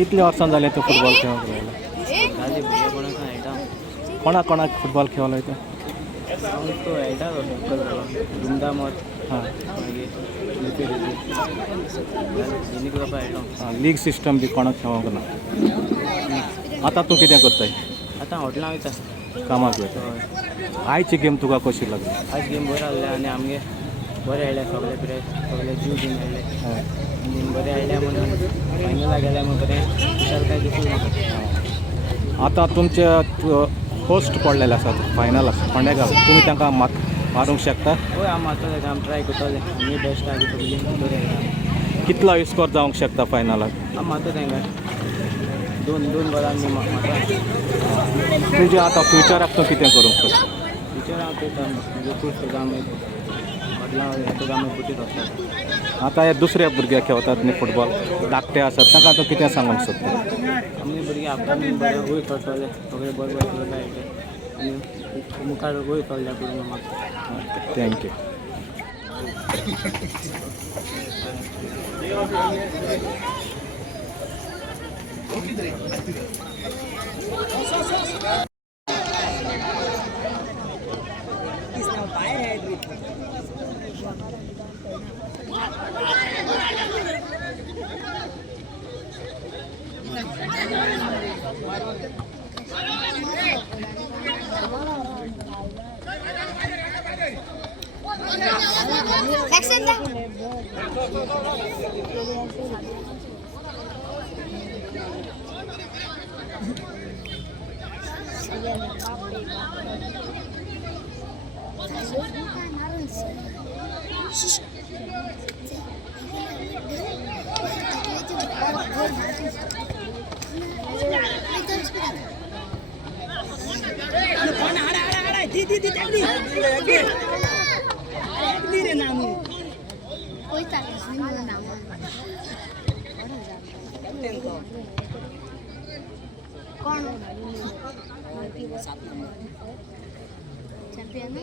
कितले वर्सां जालें तूं फुटबॉल खेळूंक लागला? जाली भुरगेपणाक खेळटा. कोणाक कोणाक फुटबॉल खेळलोय तूं? हांव तो खेळटा तो धुमधामोत हां मागीर जेनीक बाबा खेळटा. लीग सिस्टम बी कोणाक खेळोंक ना. आतां तूं कितें करताय? आतां हॉटेलां वयता. कामाक वयता. आयची गेम तुका कशी लागली? आज गेम बरो आहले आनी आमगे बरे खेळ्ळे सगळे पिराय सगळे जीव दिवन खेळ्ळे आनी बरे खेळ्ळे म्हणून फायनलाक गेले म्हणून बरें विचार काय दिसूंक म्हाका. आतां तुमचे होस्ट पडलेले आसात फायनल आसा फोंडेगांव तुमी तांकां मारूंक शकता? हय हांव मारतलें हांव ट्राय करतलें आमी बेस्ट आहा सगळी बरें. कितलो स्कोर जावंक शकता फायनलाक? हांव मारता तांकां दोन गोलांनी मारता. तुजें आतां फ्युचराक तूं कितें करूंक शकता? टिचर हांव पळयता म्हणजे खूब सुद्दां आमी हॉटेलां हेतूक आमी बुटीत वचतात. आतां हे दुसरे भुरगे खेळटात न्ही फुटबॉल धाकटे आसात तांकां तूं कितें सांगूंक सोदता? आमगे भुरगे आपल्या बरें वयर सरतले सगळे बरे बरे खेळटा आनी मुखार वयर सरल्या करून मागता. थँक्यू. चैंपियन